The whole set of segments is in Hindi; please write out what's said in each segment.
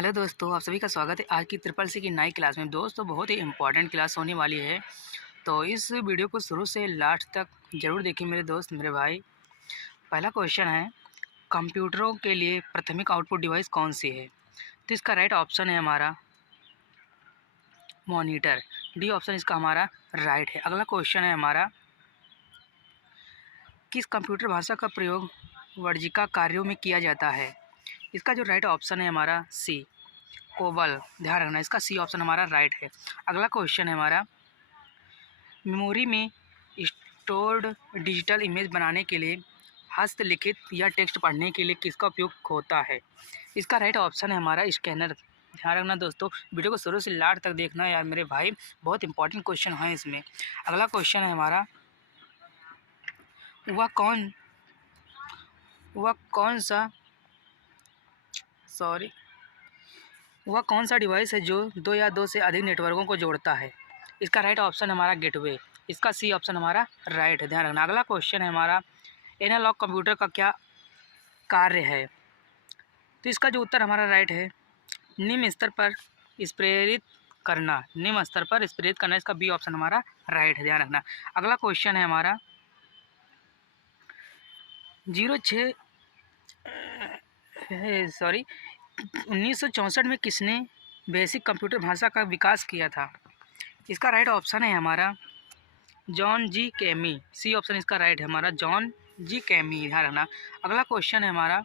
हेलो दोस्तों, आप सभी का स्वागत है आज की ट्रिपल सी की नई क्लास में। दोस्तों, बहुत ही इम्पोर्टेंट क्लास होने वाली है, तो इस वीडियो को शुरू से लास्ट तक ज़रूर देखिए मेरे दोस्त, मेरे भाई। पहला क्वेश्चन है, कंप्यूटरों के लिए प्राथमिक आउटपुट डिवाइस कौन सी है? तो इसका राइट ऑप्शन है हमारा मॉनिटर। डी ऑप्शन इसका हमारा राइट है। अगला क्वेश्चन है हमारा, किस कंप्यूटर भाषा का प्रयोग वर्जिका कार्यों में किया जाता है? इसका जो राइट ऑप्शन है हमारा सी, कोबल। ध्यान रखना, इसका सी ऑप्शन हमारा राइट है। अगला क्वेश्चन है हमारा, मेमोरी में स्टोर्ड डिजिटल इमेज बनाने के लिए हस्तलिखित या टेक्स्ट पढ़ने के लिए किसका उपयोग होता है? इसका राइट ऑप्शन है हमारा स्कैनर। ध्यान रखना दोस्तों, वीडियो को शुरू से लास्ट तक देखना यार मेरे भाई, बहुत इंपॉर्टेंट क्वेश्चन है इसमें। अगला क्वेश्चन है हमारा, वह कौन सा डिवाइस है जो दो या दो से अधिक नेटवर्कों को जोड़ता है? इसका राइट ऑप्शन हमारा गेटवे। इसका सी ऑप्शन हमारा राइट है। ध्यान रखना। अगला क्वेश्चन है हमारा, एनालॉग कंप्यूटर का क्या कार्य है? तो इसका जो उत्तर हमारा राइट है, निम्न स्तर पर प्रेरित करना। निम्न स्तर पर प्रेरित करना, इसका बी ऑप्शन हमारा राइट है। ध्यान रखना। अगला क्वेश्चन है हमारा, 1964 में किसने बेसिक कंप्यूटर भाषा का विकास किया था? इसका राइट ऑप्शन है हमारा जॉन जी कैमी। सी ऑप्शन इसका राइट है हमारा, जॉन जी कैमी। ध्यान रखना। अगला क्वेश्चन है हमारा,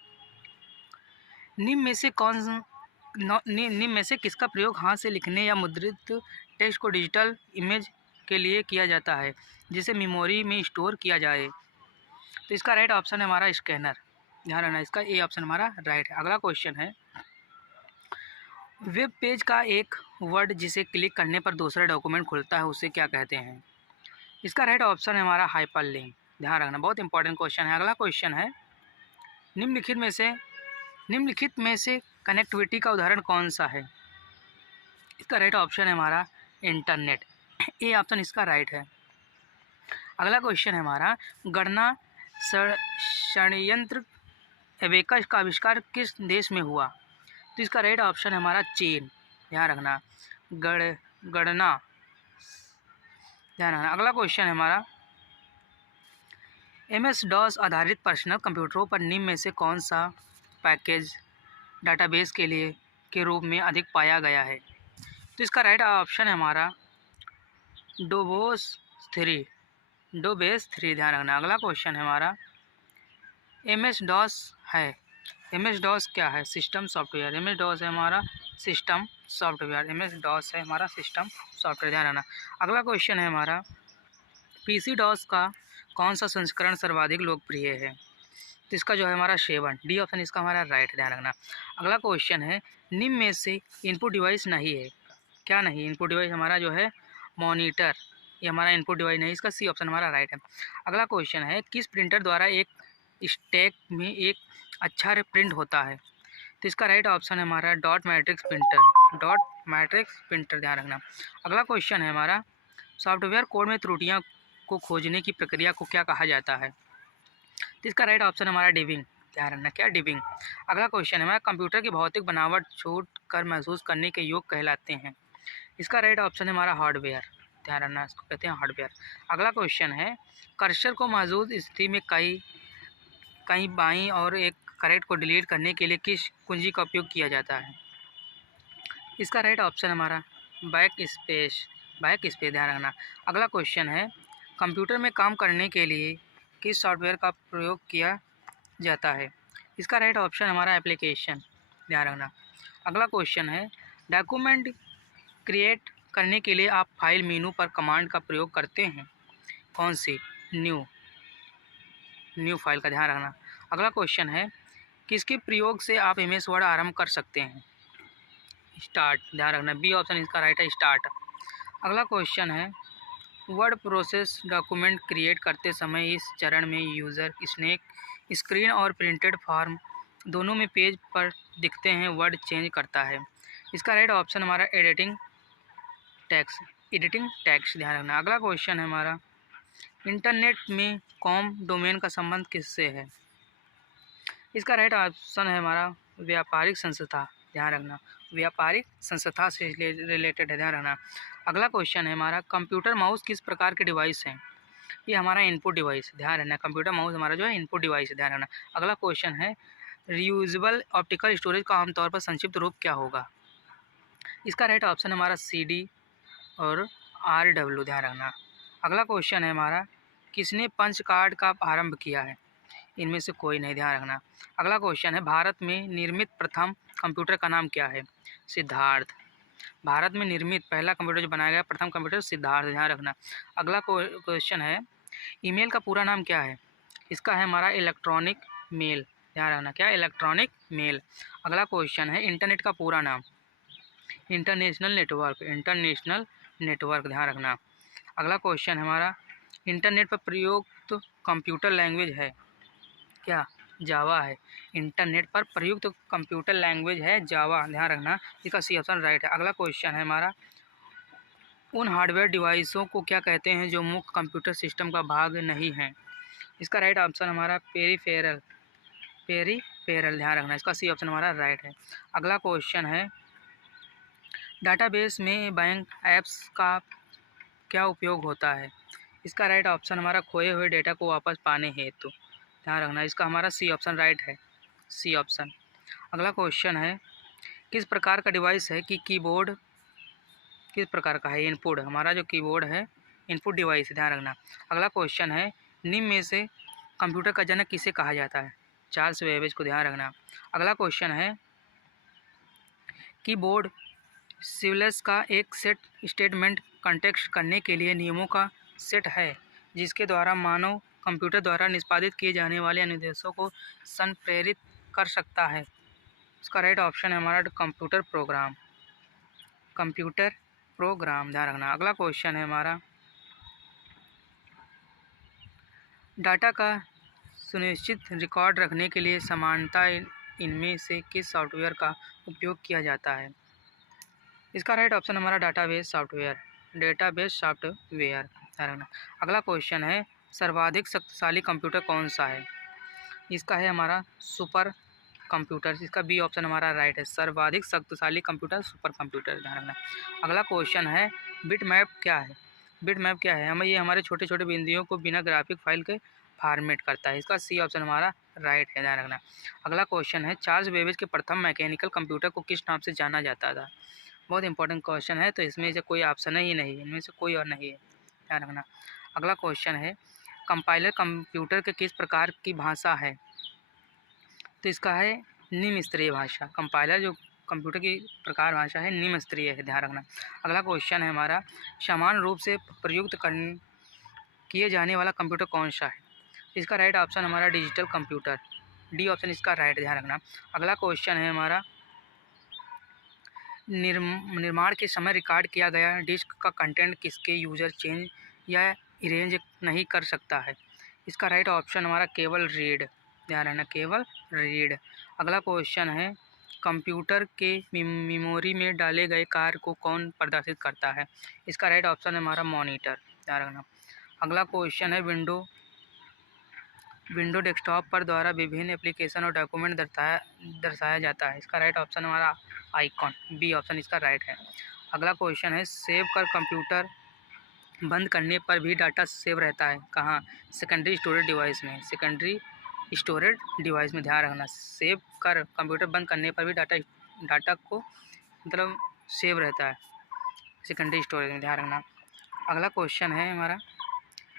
निम्न में से किसका प्रयोग हाथ से लिखने या मुद्रित टेक्स्ट को डिजिटल इमेज के लिए किया जाता है जिसे मेमोरी में स्टोर किया जाए? तो इसका राइट ऑप्शन है हमारा स्कैनर। ध्यान रखना, इसका ए ऑप्शन हमारा राइट है। अगला क्वेश्चन है, वेब पेज का एक वर्ड जिसे क्लिक करने पर दूसरा डॉक्यूमेंट खुलता है उसे क्या कहते हैं? इसका राइट ऑप्शन है हमारा हाइपरलिंक। ध्यान रखना, बहुत इंपॉर्टेंट क्वेश्चन है। अगला क्वेश्चन है, निम्नलिखित में से कनेक्टिविटी का उदाहरण कौन सा है? इसका राइट ऑप्शन है हमारा इंटरनेट। ए ऑप्शन इसका राइट है। अगला क्वेश्चन है हमारा, गणना षड्यंत्र एबेकस का आविष्कार किस देश में हुआ? तो इसका राइट ऑप्शन है हमारा चीन। ध्यान रखना, गणना। ध्यान रखना। अगला क्वेश्चन है हमारा, MS-DOS आधारित पर्सनल कंप्यूटरों पर निम्न में से कौन सा पैकेज डाटाबेस के लिए के रूप में अधिक पाया गया है? तो इसका राइट ऑप्शन है हमारा डोबेस 3। ध्यान रखना। अगला क्वेश्चन है हमारा, MS-DOS है। MS-DOS क्या है? System software. MS-DOS है हमारा सिस्टम सॉफ्टवेयर। MS-DOS है हमारा सिस्टम सॉफ्टवेयर। ध्यान रखना। अगला क्वेश्चन है हमारा, PC-DOS का कौन सा संस्करण सर्वाधिक लोकप्रिय है? तो इसका जो है हमारा 7। डी ऑप्शन इसका हमारा राइट है। ध्यान रखना। अगला क्वेश्चन है, निम्न में से इनपुट डिवाइस नहीं है। क्या नहीं? इनपुट डिवाइस हमारा जो है मॉनिटर, ये हमारा इनपुट डिवाइस नहीं। इसका सी ऑप्शन हमारा राइट है। अगला क्वेश्चन है, किस प्रिंटर द्वारा एक स्टैक में एक अक्षर प्रिंट होता है? तो इसका राइट ऑप्शन है हमारा डॉट मैट्रिक्स प्रिंटर। ध्यान रखना। अगला क्वेश्चन है हमारा, सॉफ्टवेयर कोड में त्रुटियां को खोजने की प्रक्रिया को क्या कहा जाता है? तो इसका राइट ऑप्शन हमारा डिबिंग। ध्यान रखना, क्या? डिबिंग। अगला क्वेश्चन है हमारा, कंप्यूटर की भौतिक बनावट छूट कर महसूस करने के योग कहलाते हैं? इसका राइट ऑप्शन है हमारा हार्डवेयर। ध्यान रखना, इसको कहते हैं हार्डवेयर। अगला क्वेश्चन है, कर्सर को मौजूद स्थिति में कहीं बाईं और एक करेक्ट को डिलीट करने के लिए किस कुंजी का उपयोग किया जाता है? इसका राइट ऑप्शन हमारा बैक स्पेस। ध्यान रखना। अगला क्वेश्चन है, कंप्यूटर में काम करने के लिए किस सॉफ्टवेयर का प्रयोग किया जाता है? इसका राइट ऑप्शन हमारा एप्लीकेशन। ध्यान रखना। अगला क्वेश्चन है, डॉक्यूमेंट क्रिएट करने के लिए आप फाइल मेनू पर कमांड का प्रयोग करते हैं? कौन सी? न्यू फाइल का। ध्यान रखना। अगला क्वेश्चन है, किसके प्रयोग से आप MS वर्ड आरंभ कर सकते हैं? स्टार्ट। ध्यान रखना, बी ऑप्शन इसका राइट है, स्टार्ट। अगला क्वेश्चन है, वर्ड प्रोसेस डॉक्यूमेंट क्रिएट करते समय इस चरण में यूज़र स्क्रीन और प्रिंटेड फॉर्म दोनों में पेज पर दिखते हैं वर्ड चेंज करता है? इसका राइट ऑप्शन हमारा एडिटिंग टेक्स्ट। ध्यान रखना। अगला क्वेश्चन है हमारा, इंटरनेट में कॉम डोमेन का संबंध किससे है? इसका राइट ऑप्शन है हमारा व्यापारिक संस्था। ध्यान रखना। व्यापारिक संस्था से रिलेटेड है, ध्यान रखना। अगला क्वेश्चन है हमारा, कंप्यूटर माउस किस प्रकार के डिवाइस है? ये हमारा इनपुट डिवाइस, ध्यान रखना। कंप्यूटर माउस हमारा जो है इनपुट डिवाइस है, ध्यान रखना। अगला क्वेश्चन है, रीयूजेबल ऑप्टिकल स्टोरेज का आमतौर पर संक्षिप्त रूप क्या होगा? इसका राइट ऑप्शन है हमारा CD और RW, ध्यान रखना। अगला क्वेश्चन है हमारा, किसने पंच कार्ड का आरंभ किया है? इनमें से कोई नहीं, ध्यान रखना। अगला क्वेश्चन है, भारत में निर्मित प्रथम कंप्यूटर का नाम क्या है? सिद्धार्थ। भारत में निर्मित पहला कंप्यूटर जो बनाया गया प्रथम कंप्यूटर सिद्धार्थ, ध्यान रखना। अगला क्वेश्चन है, ईमेल का पूरा नाम क्या है? इसका है हमारा इलेक्ट्रॉनिक मेल, ध्यान रखना। क्या? Electronic mail. अगला क्वेश्चन है, इंटरनेट का पूरा नाम? इंटरनेशनल नेटवर्क, इंटरनेशनल नेटवर्क, ध्यान रखना। अगला क्वेश्चन है हमारा, इंटरनेट पर प्रयुक्त कंप्यूटर लैंग्वेज है? क्या? जावा है। इंटरनेट पर प्रयुक्त कंप्यूटर लैंग्वेज है जावा, ध्यान रखना। इसका सी ऑप्शन राइट है। अगला क्वेश्चन है हमारा, उन हार्डवेयर डिवाइसों को क्या कहते हैं जो मुख्य कंप्यूटर सिस्टम का भाग नहीं है? इसका राइट ऑप्शन हमारा पेरीफेरल, पेरीफेरल, ध्यान रखना। इसका सी ऑप्शन हमारा राइट है। अगला क्वेश्चन है, डाटाबेस में बैंक ऐप्स का क्या उपयोग होता है? इसका राइट ऑप्शन हमारा खोए हुए डेटा को वापस पाने हेतु, ध्यान रखना। इसका हमारा सी ऑप्शन राइट है, सी ऑप्शन। अगला क्वेश्चन है, किस प्रकार का डिवाइस है कि कीबोर्ड किस प्रकार का है? इनपुट, हमारा जो कीबोर्ड है इनपुट डिवाइस, ध्यान रखना। अगला क्वेश्चन है, निम्न में से कंप्यूटर का जनक किसे कहा जाता है? चार्ल्स बेबेज को, ध्यान रखना। अगला क्वेश्चन है, कीबोर्ड सिविल्स का एक सेट स्टेटमेंट कंटेक्स्ट करने के लिए नियमों का सेट है जिसके द्वारा मानव कंप्यूटर द्वारा निष्पादित किए जाने वाले अनुदेशों को संप्रेरित कर सकता है। इसका राइट ऑप्शन है हमारा कंप्यूटर प्रोग्राम, कंप्यूटर प्रोग्राम, ध्यान रखना। अगला क्वेश्चन है हमारा, डाटा का सुनिश्चित रिकॉर्ड रखने के लिए समानता इनमें से किस सॉफ्टवेयर का उपयोग किया जाता है? इसका राइट ऑप्शन हमारा डेटाबेस सॉफ्टवेयर, डेटाबेस सॉफ्टवेयर, ध्यान रखना। अगला क्वेश्चन है, सर्वाधिक शक्तिशाली कंप्यूटर कौन सा है? इसका है हमारा सुपर कंप्यूटर, इसका बी ऑप्शन हमारा राइट है। सर्वाधिक शक्तिशाली कंप्यूटर सुपर कंप्यूटर, ध्यान रखना। अगला क्वेश्चन है, बिट मैप क्या है? बिट मैप क्या है? हमें ये हमारे छोटे छोटे बिंदुओं को बिना ग्राफिक फाइल के फॉर्मेट करता है। इसका सी ऑप्शन हमारा राइट है, ध्यान रखना। अगला क्वेश्चन है, चार्ल्स बेबेज के प्रथम मैकेनिकल कंप्यूटर को किस नाम से जाना जाता था? बहुत इंपॉर्टेंट क्वेश्चन है, तो इसमें से कोई ऑप्शन ही नहीं है, इनमें से कोई और नहीं है, ध्यान रखना। अगला क्वेश्चन है, कंपाइलर कंप्यूटर के किस प्रकार की भाषा है? तो इसका है निम्न स्तरीय भाषा। कंपाइलर जो कंप्यूटर की प्रकार भाषा है निम्न स्तरीय है, ध्यान रखना। अगला क्वेश्चन है हमारा, समान रूप से प्रयुक्त किए जाने वाला कंप्यूटर कौन सा है? इसका राइट ऑप्शन हमारा डिजिटल कंप्यूटर, डी ऑप्शन इसका राइट, ध्यान रखना। अगला क्वेश्चन है हमारा, निर्माण के समय रिकॉर्ड किया गया डिस्क का कंटेंट किसके यूज़र चेंज या इरेंज नहीं कर सकता है? इसका राइट ऑप्शन हमारा केवल रीड, ध्यान रखना, केवल रीड। अगला क्वेश्चन है, कंप्यूटर के मेमोरी में डाले गए कार्य को कौन प्रदर्शित करता है? इसका राइट ऑप्शन है हमारा मॉनिटर, ध्यान रखना। अगला क्वेश्चन है, विंडो डेस्कटॉप पर द्वारा विभिन्न एप्लीकेशन और डॉक्यूमेंट दर्शाया जाता है। इसका राइट ऑप्शन हमारा आइकॉन, बी ऑप्शन इसका राइट है। अगला क्वेश्चन है, सेव कर कंप्यूटर बंद करने पर भी डाटा सेव रहता है कहाँ? सेकेंडरी स्टोरेज डिवाइस में, सेकेंडरी स्टोरेज डिवाइस में, ध्यान रखना। सेव कर कंप्यूटर बंद करने पर भी डाटा को मतलब सेव रहता है सेकेंडरी स्टोरेज में, ध्यान रखना। अगला क्वेश्चन है हमारा,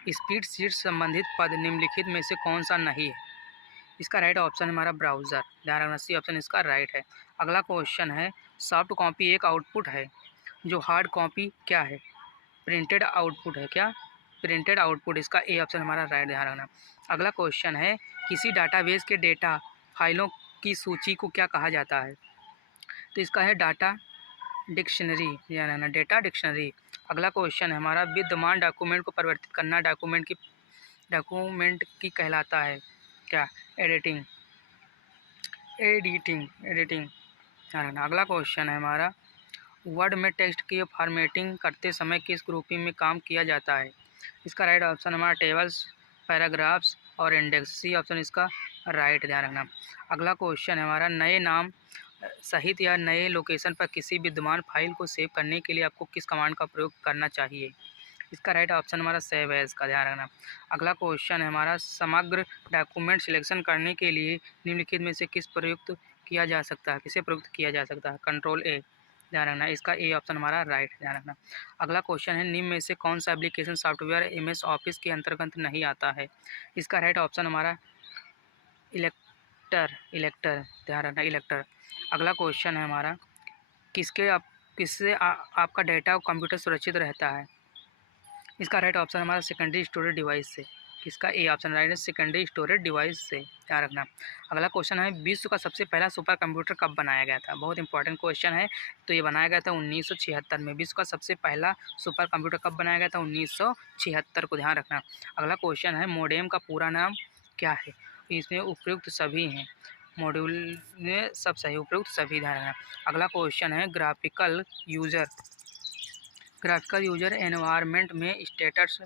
स्प्रेड शीट संबंधित पद निम्नलिखित में से कौन सा नहीं है? इसका राइट ऑप्शन हमारा ब्राउज़र, ध्यान रखना, सी ऑप्शन इसका राइट है। अगला क्वेश्चन है, सॉफ्ट कॉपी एक आउटपुट है जो हार्ड कॉपी क्या है? प्रिंटेड आउटपुट है, क्या? प्रिंटेड आउटपुट, इसका ए ऑप्शन हमारा राइट, ध्यान रखना। अगला क्वेश्चन है, किसी डाटाबेस के डेटा फाइलों की सूची को क्या कहा जाता है? तो इसका है डाटा डिक्शनरी, ध्यान रखना, डेटा डिक्शनरी। अगला क्वेश्चन है हमारा, विद्यमान डॉक्यूमेंट को परिवर्तित करना डॉक्यूमेंट की कहलाता है, क्या? एडिटिंग, ध्यान रखना। अगला क्वेश्चन है हमारा, वर्ड में टेक्स्ट की फॉर्मेटिंग करते समय किस ग्रुपिंग में काम किया जाता है? इसका राइट ऑप्शन हमारा टेबल्स, पैराग्राफ्स और इंडेक्स, सी ऑप्शन इसका राइट, ध्यान रखना। अगला क्वेश्चन है हमारा, नए नाम सहित या नए लोकेशन पर किसी विद्यमान फाइल को सेव करने के लिए आपको किस कमांड का प्रयोग करना चाहिए? इसका राइट ऑप्शन हमारा सेव एज का ध्यान रखना। अगला क्वेश्चन है हमारा, समग्र डॉक्यूमेंट सिलेक्शन करने के लिए निम्नलिखित में से किस प्रयुक्त किया जा सकता है, किसे प्रयुक्त किया जा सकता है? कंट्रोल ए ध्यान रखना, इसका ए ऑप्शन हमारा राइट ध्यान रखना। अगला क्वेश्चन है, निम्न में से कौन सा एप्लीकेशन सॉफ्टवेयर एमएस ऑफिस के अंतर्गत नहीं आता है? इसका राइट ऑप्शन हमारा इलेक्टर ध्यान रखना, इलेक्टर। अगला क्वेश्चन है हमारा, किससे आपका डेटा कंप्यूटर सुरक्षित रहता है? इसका राइट ऑप्शन हमारा सेकेंडरी स्टोरेज डिवाइस से। किसका ए ऑप्शन राइट है, सेकेंडरी स्टोरेज डिवाइस से ध्यान रखना। अगला क्वेश्चन है, विश्व का सबसे पहला सुपर कंप्यूटर कब बनाया गया था? बहुत इंपॉर्टेंट क्वेश्चन है। तो ये बनाया गया था 1976 में। विश्व का सबसे पहला सुपर कंप्यूटर कब बनाया गया था? 1976 को ध्यान रखना। अगला क्वेश्चन है, मोडेम का पूरा नाम क्या है? इसमें उपयुक्त सभी हैं, मॉड्यूल में सब सही, उपयुक्त सभी ध्यान रखना। अगला क्वेश्चन है, ग्राफिकल यूजर एनवायरनमेंट में स्टेटस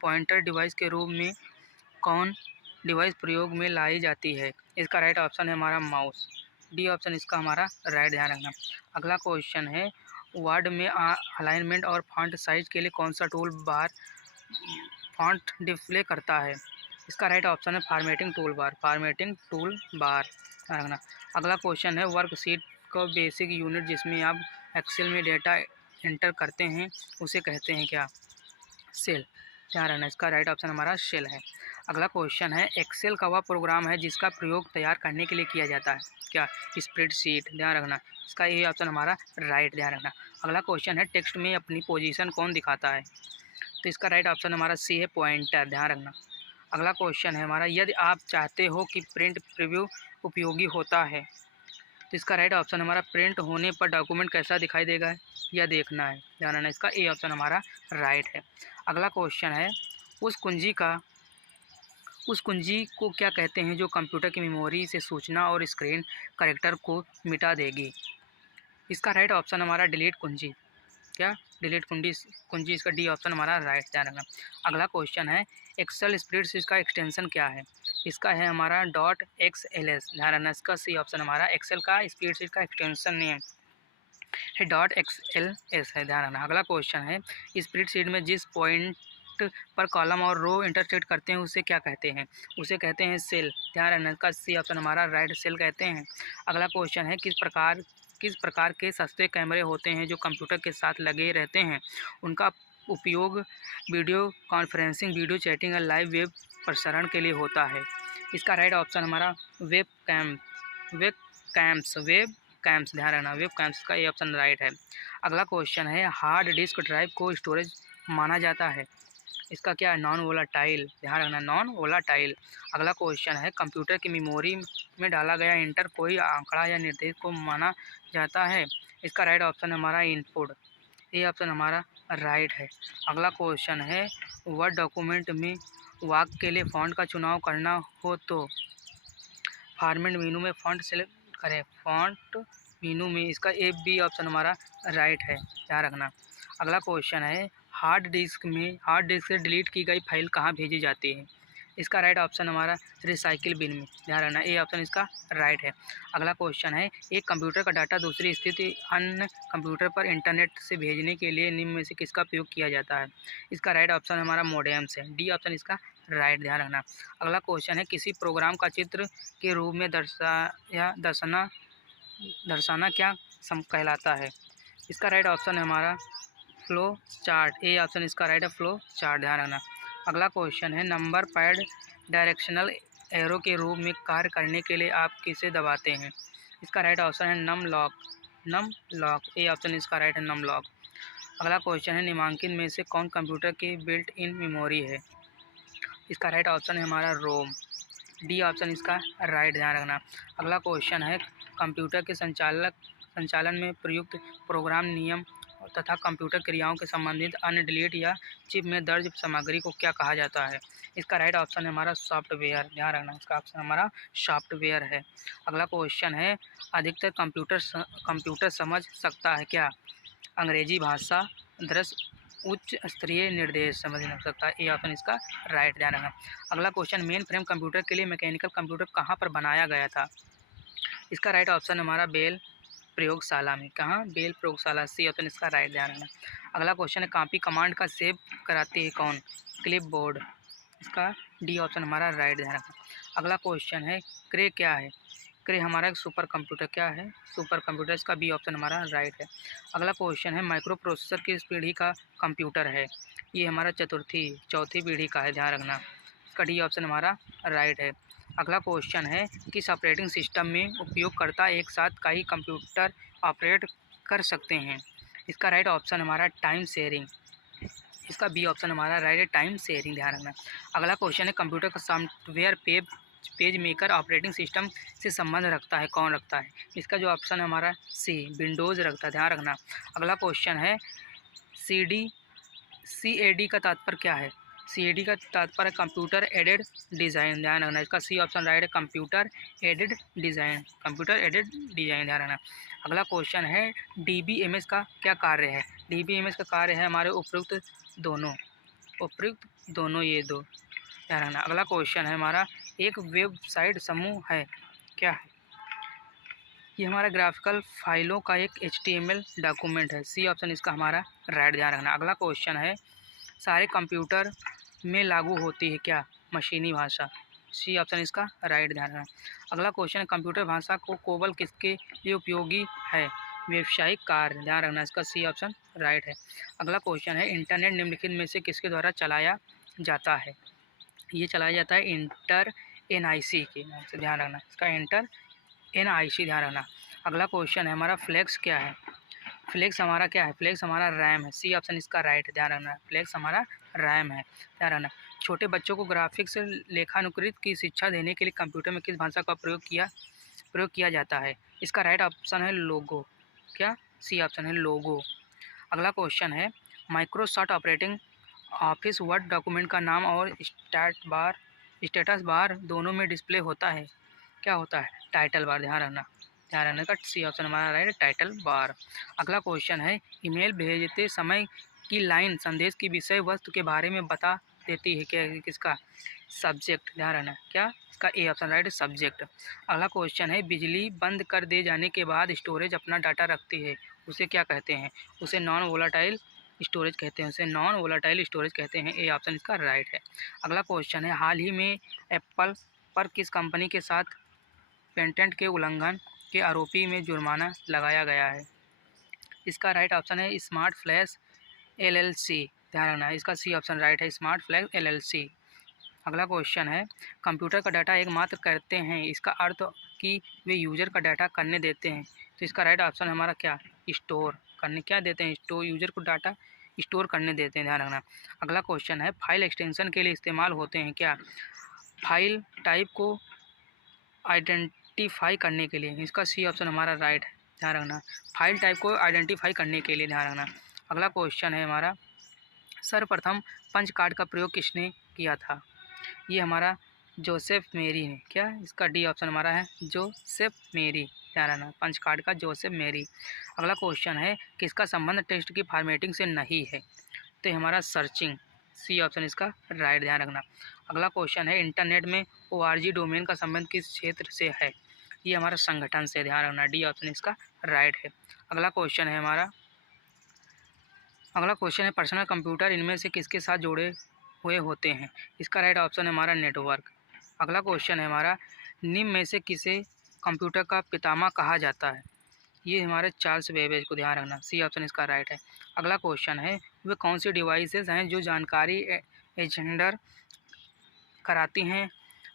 पॉइंटर डिवाइस के रूप में कौन डिवाइस प्रयोग में लाई जाती है? इसका राइट ऑप्शन है हमारा माउस। डी ऑप्शन इसका हमारा राइट ध्यान रखना। अगला क्वेश्चन है, वर्ड में अलाइनमेंट और फॉन्ट साइज के लिए कौन सा टूल बार फॉन्ट डिस्प्ले करता है? इसका राइट ऑप्शन है फॉर्मेटिंग टूल बार ध्यान रखना। अगला क्वेश्चन है, वर्कशीट का बेसिक यूनिट जिसमें आप एक्सेल में डेटा एंटर करते हैं उसे कहते हैं क्या? सेल ध्यान रखना, इसका राइट ऑप्शन हमारा सेल है। अगला क्वेश्चन है, एक्सेल का वह प्रोग्राम है जिसका प्रयोग तैयार करने के लिए किया जाता है क्या? स्प्रेडशीट ध्यान रखना, इसका ये ऑप्शन हमारा राइट ध्यान रखना। अगला क्वेश्चन है, टेक्स्ट में अपनी पोजीशन कौन दिखाता है? तो इसका राइट ऑप्शन हमारा सी है, पॉइंटर ध्यान रखना। अगला क्वेश्चन है हमारा, यदि आप चाहते हो कि प्रिंट प्रीव्यू उपयोगी होता है तो इसका राइट ऑप्शन हमारा, प्रिंट होने पर डॉक्यूमेंट कैसा दिखाई देगा यह देखना है ध्यान रखना, इसका ए ऑप्शन हमारा राइट है। अगला क्वेश्चन है, उस कुंजी को क्या कहते हैं जो कंप्यूटर की मेमोरी से सूचना और स्क्रीन कैरेक्टर को मिटा देगी? इसका राइट ऑप्शन हमारा डिलीट कुंजी, क्या डिलीट कुंजी, इसका डी ऑप्शन हमारा राइट ध्यान रखना। अगला क्वेश्चन है, एक्सेल स्प्रेडशीट का एक्सटेंशन क्या है? इसका है हमारा .xls ध्यान रखना, इसका सी ऑप्शन हमारा एक्सेल का स्प्रेडशीट का एक्सटेंशन नेम है .xls है ध्यान रखना। अगला क्वेश्चन है, स्प्रेडशीट में जिस पॉइंट पर कॉलम और रो इंटरसेक्ट करते हैं उसे क्या कहते हैं? उसे कहते हैं सेल ध्यान रखना, इसका सी ऑप्शन हमारा राइट, सेल कहते हैं। अगला क्वेश्चन है, किस प्रकार के सस्ते कैमरे होते हैं जो कंप्यूटर के साथ लगे रहते हैं? उनका उपयोग वीडियो कॉन्फ्रेंसिंग, वीडियो चैटिंग और लाइव वेब प्रसारण के लिए होता है? इसका राइट ऑप्शन हमारा वेब कैम्स ध्यान रखना, वेब कैम्स का ये ऑप्शन राइट है। अगला क्वेश्चन है, हार्ड डिस्क ड्राइव को स्टोरेज माना जाता है? इसका क्या है? नॉन वोलाटाइल ध्यान रखना, नॉन वोलाटाइल। अगला क्वेश्चन है, कंप्यूटर की मेमोरी में डाला गया इंटर कोई आंकड़ा या निर्देश को माना जाता है? इसका राइट ऑप्शन हमारा इनपुट, ये ऑप्शन हमारा राइट है। अगला क्वेश्चन है, वर्ड डॉक्यूमेंट में वाक्य के लिए फॉन्ट का चुनाव करना हो तो फॉर्मेट मेनू में फॉन्ट सेलेक्ट करें, फॉन्ट मेनू में, इसका ए बी ऑप्शन हमारा राइट है ध्यान रखना। अगला क्वेश्चन है, हार्ड डिस्क से डिलीट की गई फाइल कहाँ भेजी जाती है? इसका राइट ऑप्शन हमारा रिसाइकिल बिन में ध्यान रखना, ए ऑप्शन इसका राइट है। अगला क्वेश्चन है, एक कंप्यूटर का डाटा दूसरी स्थिति अन्य कंप्यूटर पर इंटरनेट से भेजने के लिए निम्न में से किसका उपयोग किया जाता है? इसका राइट ऑप्शन हमारा मोडेम से, डी ऑप्शन इसका राइट ध्यान रखना। अगला क्वेश्चन है, किसी प्रोग्राम का चित्र के रूप में दर्शाना क्या कहलाता है? इसका राइट ऑप्शन है हमारा फ्लो चार्ट, ए ऑप्शन इसका राइट है, फ्लो चार्ट ध्यान रखना। अगला क्वेश्चन है, नंबर पैड डायरेक्शनल एरो के रूप में कार्य करने के लिए आप किसे दबाते हैं? इसका राइट ऑप्शन है नम लॉक, ए ऑप्शन इसका राइट है, नम लॉक। अगला क्वेश्चन है, निम्नलिखित में से कौन कंप्यूटर की बिल्ट इन मेमोरी है? इसका राइट ऑप्शन है हमारा रोम, डी ऑप्शन इसका राइट ध्यान रखना। अगला क्वेश्चन है, कंप्यूटर के संचालन में प्रयुक्त प्रोग्राम नियम तथा कंप्यूटर क्रियाओं के संबंधित अन्य डिलीट या चिप में दर्ज सामग्री को क्या कहा जाता है? इसका राइट ऑप्शन है हमारा सॉफ्टवेयर ध्यान रखना, इसका ऑप्शन हमारा सॉफ्टवेयर है। अगला क्वेश्चन है, अधिकतर कंप्यूटर समझ सकता है क्या? अंग्रेजी भाषा, दृश्य, उच्च स्तरीय निर्देश समझ नहीं सकता, ये ऑप्शन इसका राइट ध्यान रखना। अगला क्वेश्चन, मेन फ्रेम कंप्यूटर के लिए मैकेनिकल कंप्यूटर कहाँ पर बनाया गया था? इसका राइट ऑप्शन हमारा बेल प्रयोगशाला में। कहाँ? बेल प्रयोगशाला, सी ऑप्शन इसका राइट ध्यान रखना। अगला क्वेश्चन है कॉपी कमांड का सेव कराती है कौन? क्लिप बोर्ड, इसका डी ऑप्शन हमारा राइट ध्यान रखना। अगला क्वेश्चन है क्रे क्या है? क्रे हमारा एक सुपर कंप्यूटर, क्या है? सुपर कंप्यूटर, इसका बी ऑप्शन हमारा राइट है। अगला क्वेश्चन है माइक्रो प्रोसेसर किस पीढ़ी का कंप्यूटर है? ये हमारा चौथी पीढ़ी का है, ध्यान रखना। इसका डी ऑप्शन हमारा राइट है। अगला क्वेश्चन है किस ऑपरेटिंग सिस्टम में उपयोगकर्ता एक साथ कई कंप्यूटर ऑपरेट कर सकते हैं? इसका राइट ऑप्शन हमारा टाइम शेयरिंग, इसका बी ऑप्शन हमारा राइट है, टाइम शेयरिंग, ध्यान रखना। अगला क्वेश्चन है कंप्यूटर का software page maker operating system से संबंध रखता है, कौन रखता है? इसका जो ऑप्शन है हमारा सी, विंडोज़ रखता है, ध्यान रखना। अगला क्वेश्चन है CAD का तात्पर्य क्या है? CAD का तात्पर्य कंप्यूटर एडेड डिज़ाइन, ध्यान रखना। इसका सी ऑप्शन राइट है, कंप्यूटर एडेड डिज़ाइन, ध्यान रखना। अगला क्वेश्चन है DBMS का क्या कार्य है? DBMS का कार्य है हमारे उपयुक्त दोनों, ये दो, ध्यान रखना। अगला क्वेश्चन है हमारा एक वेबसाइट समूह है, क्या है? ये हमारा ग्राफिकल फाइलों का एक HTML डॉक्यूमेंट है, सी ऑप्शन इसका हमारा राइट, ध्यान रखना। अगला क्वेश्चन है सारे कंप्यूटर में लागू होती है क्या? मशीनी भाषा, सी ऑप्शन इसका राइट, ध्यान रखना। अगला क्वेश्चन है कंप्यूटर भाषा को कोबल किसके लिए उपयोगी है? व्यावसायिक कार्य, ध्यान रखना। इसका सी ऑप्शन राइट है। अगला क्वेश्चन है इंटरनेट निम्नलिखित में से किसके द्वारा चलाया जाता है? ये चलाया जाता है इंटर NIC के नाम से, ध्यान रखना। इसका इंटर NIC, ध्यान रखना। अगला क्वेश्चन है हमारा फ्लेक्स क्या है? फ्लेक्स हमारा क्या है? फ्लेक्स हमारा रैम है, सी ऑप्शन इसका राइट, ध्यान रखना। फ्लेक्स हमारा रैम है, ध्यान रखना। छोटे बच्चों को ग्राफिक्स लेखानुकृत की शिक्षा देने के लिए कंप्यूटर में किस भाषा का प्रयोग किया जाता है? इसका राइट ऑप्शन है लोगो, क्या? सी ऑप्शन है लोगो। अगला क्वेश्चन है Microsoft operating office word document का नाम और स्टेटस बार दोनों में डिस्प्ले होता है, क्या होता है? टाइटल बार, ध्यान रखना। का सी ऑप्शन हमारा राइट है, टाइटल बार। अगला क्वेश्चन है ईमेल भेजते समय की लाइन संदेश की विषय वस्तु के बारे में बता देती है, क्या? किसका? सब्जेक्ट, ध्यान रखना। क्या? इसका ए ऑप्शन राइट है, सब्जेक्ट। अगला क्वेश्चन है बिजली बंद कर दे जाने के बाद स्टोरेज अपना डाटा रखती है, उसे क्या कहते हैं? उसे नॉन वोलाटाइल स्टोरेज कहते हैं, ए ऑप्शन इसका राइट है। अगला क्वेश्चन है हाल ही में एप्पल पर किस कंपनी के साथ पेटेंट के उल्लंघन के आरोपी में जुर्माना लगाया गया है? इसका राइट ऑप्शन है स्मार्ट फ्लैश LLC, ध्यान रखना। इसका सी ऑप्शन राइट है, स्मार्ट फ्लैश LLC। अगला क्वेश्चन है कंप्यूटर का डाटा एकमात्र करते हैं, इसका अर्थ कि वे यूजर का डाटा करने देते हैं, तो इसका राइट ऑप्शन हमारा क्या? स्टोर करने, क्या देते हैं? यूजर को डाटा स्टोर करने देते हैं, ध्यान रखना। अगला क्वेश्चन है फाइल एक्सटेंशन के लिए इस्तेमाल होते हैं, क्या? फाइल टाइप को आइडेंटिफाई करने के लिए, इसका सी ऑप्शन हमारा राइट है, ध्यान रखना। फाइल टाइप को आइडेंटिफाई करने के लिए, ध्यान रखना। अगला क्वेश्चन है हमारा सर्वप्रथम पंच कार्ड का प्रयोग किसने किया था? ये हमारा जोसेफ मेरी ने, क्या? इसका डी ऑप्शन हमारा है, जोसेफ मेरी, ध्यान रखना। पंच कार्ड का जोसेफ मेरी। अगला क्वेश्चन है किसका संबंध टेक्स्ट की फॉर्मेटिंग से नहीं है? तो हमारा सर्चिंग, सी ऑप्शन इसका राइट, ध्यान रखना। अगला क्वेश्चन है इंटरनेट में ORG डोमेन का संबंध किस क्षेत्र से है? ये हमारा संगठन से, ध्यान रखना। डी ऑप्शन इसका राइट है। अगला क्वेश्चन है पर्सनल कंप्यूटर इनमें से किसके साथ जुड़े हुए होते हैं? इसका राइट ऑप्शन है हमारा नेटवर्क। अगला क्वेश्चन है हमारा निम्न में से किसे कंप्यूटर का पितामह कहा जाता है? ये हमारे चार्ल्स बेबेज को, ध्यान रखना। सी ऑप्शन इसका राइट है। अगला क्वेश्चन है वे कौन सी डिवाइसेस हैं जो जानकारी एजेंडर कराती हैं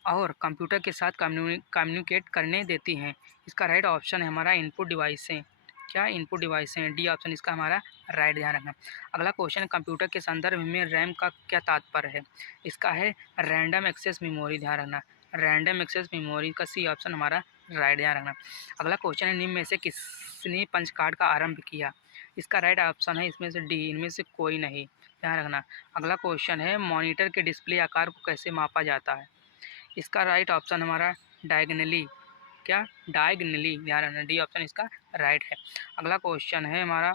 और कंप्यूटर के साथ कम्युनिकेट करने देती हैं? इसका राइट ऑप्शन है हमारा इनपुट डिवाइसें, क्या? इनपुट डिवाइसें, डी ऑप्शन इसका हमारा राइट, ध्यान रखना। अगला क्वेश्चन है कंप्यूटर के संदर्भ में रैम का क्या तात्पर्य है? इसका है रैंडम एक्सेस मेमोरी, ध्यान रखना। रैंडम एक्सेस मेमोरी का सी ऑप्शन हमारा राइट, ध्यान रखना। अगला क्वेश्चन है निम्न में से किसने पंच कार्ड का आरंभ किया? इसका राइट ऑप्शन है इसमें से डी, इनमें से कोई नहीं, ध्यान रखना। अगला क्वेश्चन है मॉनिटर के डिस्प्ले आकार को कैसे मापा जाता है? इसका राइट ऑप्शन हमारा डायगनली, क्या? डायगनली, ध्यान रखना। डी ऑप्शन इसका राइट है। अगला क्वेश्चन है हमारा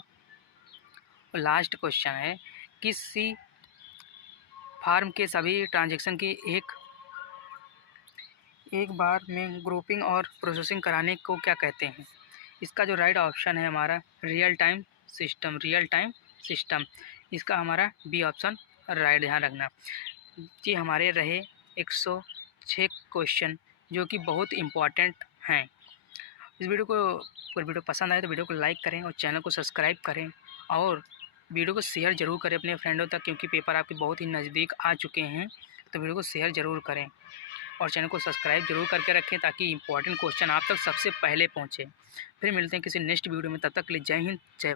लास्ट क्वेश्चन है किसी फर्म के सभी ट्रांजैक्शन की एक बार में ग्रुपिंग और प्रोसेसिंग कराने को क्या कहते हैं? इसका जो राइट ऑप्शन है हमारा real time system, real time system. इसका हमारा बी ऑप्शन राइट, ध्यान रखना। ये हमारे रहे 106 क्वेश्चन जो कि बहुत इम्पॉर्टेंट हैं। इस वीडियो को, अगर वीडियो पसंद आए तो वीडियो को लाइक करें और चैनल को सब्सक्राइब करें और वीडियो को शेयर ज़रूर करें अपने फ्रेंडों तक, क्योंकि पेपर आपके बहुत ही नज़दीक आ चुके हैं। तो वीडियो को शेयर ज़रूर करें और चैनल को सब्सक्राइब जरूर करके रखें ताकि इंपॉर्टेंट क्वेश्चन आप तक सबसे पहले पहुंचे। फिर मिलते हैं किसी नेक्स्ट वीडियो में, तब तक के लिए जय हिंद, जय